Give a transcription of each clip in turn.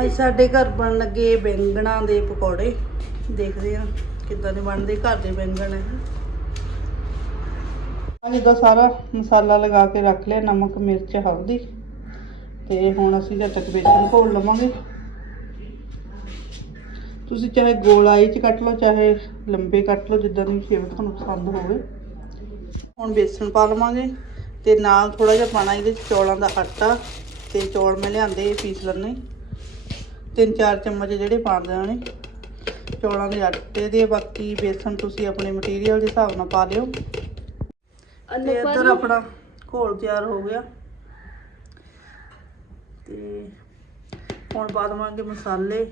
ਅੱਜ ਸਾਡੇ ਘਰ ਬਣ ਲੱਗੇ ਬੈਂਗਣਾ ਦੇ ਪਕੌੜੇ। ਦੇਖਦੇ ਆ ਕਿੱਦਾਂ ਦੇ ਬਣਦੇ, ਘਰ ਦੇ ਬੈਂਗਣ ਹੈ। ਅੱਜ ਦਾ ਸਾਰਾ ਮਸਾਲਾ ਲਗਾ ਕੇ ਰੱਖ ਲਿਆ, ਨਮਕ, ਮਿਰਚ, ਹਲਦੀ। ਤੇ ਹੁਣ ਅਸੀਂ ਜਦ ਤੱਕ ਬੇਸਣ ਘੋਲ ਲਵਾਂਗੇ। ਤੁਸੀਂ ਚਾਹੇ ਗੋਲਾਈ ਚ ਕੱਟ ਲਓ, ਚਾਹੇ ਲੰਬੇ ਕੱਟ ਲਓ, ਜਿੱਦਾਂ ਦੀ ਸ਼ੇਪ ਤੁਹਾਨੂੰ ਪਸੰਦ ਹੋਵੇ। ਹੁਣ ਬੇਸਣ ਪਾ ਲਵਾਂਗੇ ਤੇ ਨਾਲ ਥੋੜਾ ਜਿਹਾ ਪਾਣਾ ਇਹਦੇ ਚ ਚੌਲਾਂ ਦਾ ਆਟਾ ਤੇ ਚੌਲ ਮੈਂ ਲਿਆਂਦੇ ਪੀਸ ਲੈਣੇ ਤਿੰਨ ਚਾਰ ਚਮਚ ਜਿਹੜੇ ਪਾ ਦੇਣੇ ਚੌਲਾਂ ਦੇ ਆਟੇ ਦੇ ਬਾਕੀ ਬੇਸਣ ਤੁਸੀਂ ਆਪਣੇ ਮਟੀਰੀਅਲ ਦੇ ਹਿਸਾਬ ਨਾਲ ਪਾ ਲਿਓ। ਤੇ ਇੱਧਰ ਆਪਣਾ ਘੋਲ ਤਿਆਰ ਹੋ ਗਿਆ। ਤੇ ਹੁਣ ਪਾ ਦੇਵਾਂਗੇ ਮਸਾਲੇ।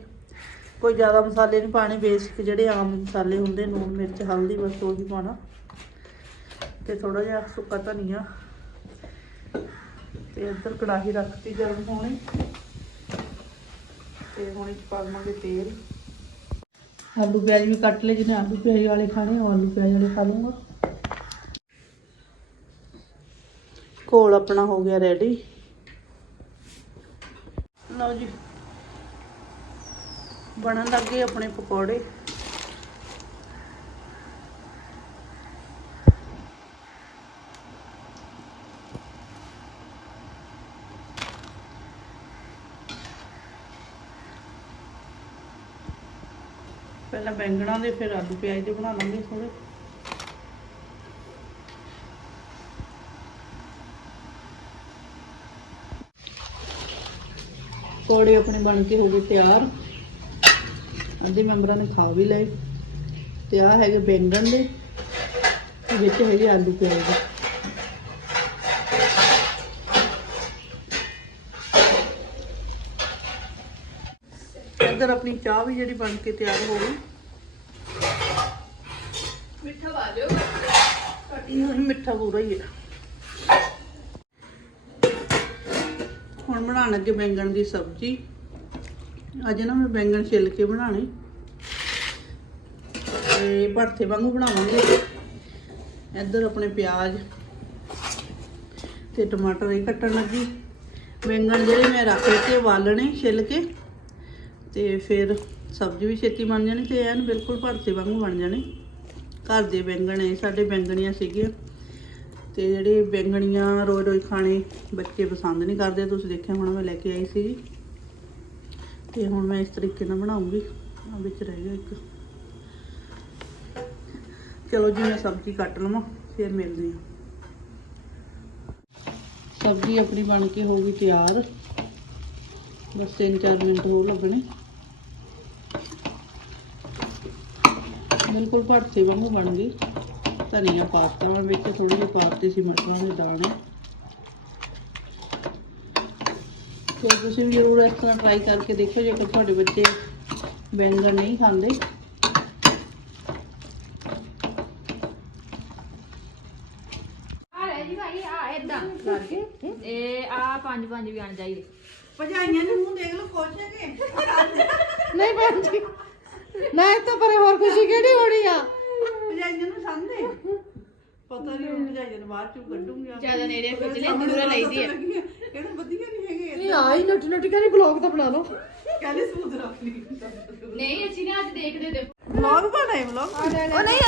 ਕੋਈ ਜ਼ਿਆਦਾ ਮਸਾਲੇ ਨਹੀਂ ਪਾਣੇ ਬੇਸਿਕ ਜਿਹੜੇ ਆਮ ਮਸਾਲੇ ਹੁੰਦੇ ਨੂਣ ਮਿਰਚ ਹਲਦੀ ਬਸ ਉਹ ਹੀ ਪਾਣਾ ਤੇ ਥੋੜਾ ਜਿਹਾ ਸੁੱਕਾ ਧਨੀਆ। ਤੇ ਇੱਧਰ ਕੜਾਹੀ ਰੱਖਤੀ ਗਰਮ ਹੋਣੀ। ਤੇ ਹੁਣ ਇਹ 'ਚ ਪਾ ਦੇਵਾਂਗੇ ਤੇਲ। ਆਲੂ ਪਿਆਜ਼ ਵੀ ਕੱਟ ਲਏ ਜਿਹਨੇ ਆਲੂ ਪਿਆਜ਼ ਵਾਲੇ ਖਾਣੇ ਉਹ ਆਲੂ ਪਿਆਜ਼ ਵਾਲੇ ਖਾ ਲੂੰਗਾ ਘੋਲ ਆਪਣਾ ਹੋ ਗਿਆ ਰੈਡੀ ਲਓ ਜੀ। ਬਣਨ ਲੱਗੇ ਆਪਣੇ ਪਕੌੜੇ। ਪਹਿਲਾਂ ਬੈਂਗਣਾ ਦੇ, ਫਿਰ ਆਲੂ ਪਿਆਜ਼ ਦੇ ਬਣਾ ਲਾਂਗੇ ਥੋੜੇ ਪਕੌੜੇ ਆਪਣੇ ਬਣ ਕੇ ਹੋ ਗਏ ਤਿਆਰ। ਅੱਧੇ ਮੈਂਬਰਾਂ ਨੇ ਖਾ ਵੀ ਲਏ। ਤੇ ਆ ਹੈਗੇ ਬੈਂਗਣ ਦੇ ਵਿੱਚ ਹੈਗੇ ਆਲੂ ਪਿਆਜ਼ ਦੇ। ਇੱਧਰ ਆਪਣੀ ਚਾਹ ਵੀ ਜਿਹੜੀ ਬਣ ਕੇ ਤਿਆਰ ਹੋ ਗਈ। ਮਿੱਠਾ ਪਾ ਦਿਓ ਮਿੱਠਾ ਪੂਰਾ ਹੀ ਹੈ ਹੁਣ ਬਣਾਉਣ ਲੱਗੇ ਬੈਂਗਣ ਦੀ ਸਬਜ਼ੀ। ਅੱਜ ਨਾ ਮੈਂ ਬੈਂਗਣ ਛਿੱਲ ਕੇ ਬਣਾਣੇ ਤੇ ਭਰਥੇ ਵਾਂਗੂ ਬਣਾਵਾਂਗੇ। ਇੱਧਰ ਆਪਣੇ ਪਿਆਜ਼ ਤੇ ਟਮਾਟਰ ਇਹ ਕੱਟਣ ਲੱਗੀ। ਬੈਂਗਣ ਜਿਹੜੇ ਮੈਂ ਰੱਖ ਕੇ ਵਾਲਣੇ ਛਿੱਲ ਕੇ। ਤੇ ਫਿਰ ਸਬਜ਼ੀ ਵੀ ਛੇਤੀ ਬਣ ਜਾਣੀ ਤੇ ਐਨ ਬਿਲਕੁਲ ਭਰਤੇ ਵਾਂਗੂ ਬਣ ਜਾਣੇ। ਘਰ ਦੇ ਬੈਂਗਣ ਇਹ ਸਾਡੇ ਬੈਂਗਣੀਆਂ ਸੀਗੀਆਂ। ਤੇ ਜਿਹੜੇ ਬੈਂਗਣੀਆਂ ਰੋਜ਼ ਰੋਜ਼ ਖਾਣੇ ਬੱਚੇ ਪਸੰਦ ਨਹੀਂ ਕਰਦੇ, ਤੁਸੀਂ ਦੇਖਿਆ ਹੋਣਾ ਮੈਂ ਲੈ ਕੇ ਆਈ ਸੀ ਤੇ ਹੁਣ ਮੈਂ ਇਸ ਤਰੀਕੇ ਨਾਲ ਬਣਾਉਂਗੀ। ਆ ਵਿੱਚ ਰਹਿ ਗਿਆ ਇੱਕ। ਚਲੋ ਜੀ, ਮੈਂ ਸਬਜ਼ੀ ਕੱਟ ਲਵਾਂ, ਫਿਰ ਮਿਲਦੇ ਹਾਂ। ਸਬਜ਼ੀ ਆਪਣੀ ਬਣ ਕੇ ਹੋ ਗਈ ਤਿਆਰ। ਬਸ 3-4 ਮਿੰਟ ਹੋਰ ਲੱਗਣੇ। ਬਿਲਕੁਲ ਭਰਤੇ ਵਾਂਗੂ ਬਣ ਗਈ। ਧਨੀਆ ਪਾਤਾ ਹੁਣ ਵਿੱਚ ਥੋੜੀ ਜਿਹੀ ਪਾਤੀ ਸੀ ਮਟਰਾਂ ਦੇ ਦਾਣੇ। ਤੇ ਤੁਸੀਂ ਵੀ ਜ਼ਰੂਰ ਇਸ ਤਰ੍ਹਾਂ ਟਰਾਈ ਕਰਕੇ ਦੇਖੋ ਜੇਕਰ ਤੁਹਾਡੇ ਬੱਚੇ ਬੈਂਗਣ ਨਹੀਂ ਖਾਂਦੇ। ਆ ਲੈ ਜੀ ਭਾਈ ਆ ਏਦਾਂ ਕਰਕੇ। ਇਹ ਆ ਪੰਜ ਪੰਜ ਵੀ ਆਣ ਚਾਹੀਦੇ। ਭਜਾਈਆਂ ਨੂੰ ਮੂੰਹ ਦੇਖ ਲਓ ਖੁਸ਼ ਹੈਗੇ। ਨਹੀਂ ਭੈਣ ਜੀ। ਨਾ ਇਹ ਤੋਂ ਪਰੇ ਹੋਰ ਖੁਸ਼ੀ ਕਿਹੜੀ ਹੋਣੀ ਆ? ਭਜਾਈਆਂ ਨੂੰ ਸੰਦੇ ਪਤਾ ਨਹੀਂ ਉਹ ਭਜਾਈਆਂ ਨੂੰ ਬਾਅਦ ਚੋਂ ਕੱਢੂੰਗੀ ਜ਼ਿਆਦਾ ਨੇੜੇ ਖਿੱਚ ਲੈ ਦੂਰ ਲਈਦੀ ਹੈ ਕਹਿੰਦੇ ਵਧੀਆ ਨਹੀਂ ਹੈਗੇ ਨਹੀਂ ਆਈ ਨੱਟੀ ਨੱਟੀ ਕਹਿੰਦੀ ਬਲੌਗ ਤਾਂ ਬਣਾ ਲਓ। ਕਹਿੰਦੇ ਸਮੁੰਦਰ ਰੱਖ ਲਈ। ਨਹੀਂ ਅਸੀਂ ਨਾ ਅੱਜ ਦੇਖਦੇ ਤੇ ਵਲੌਗ ਬਣਾਏ ਵਲੌਗ ਉਹ ਨਹੀਂ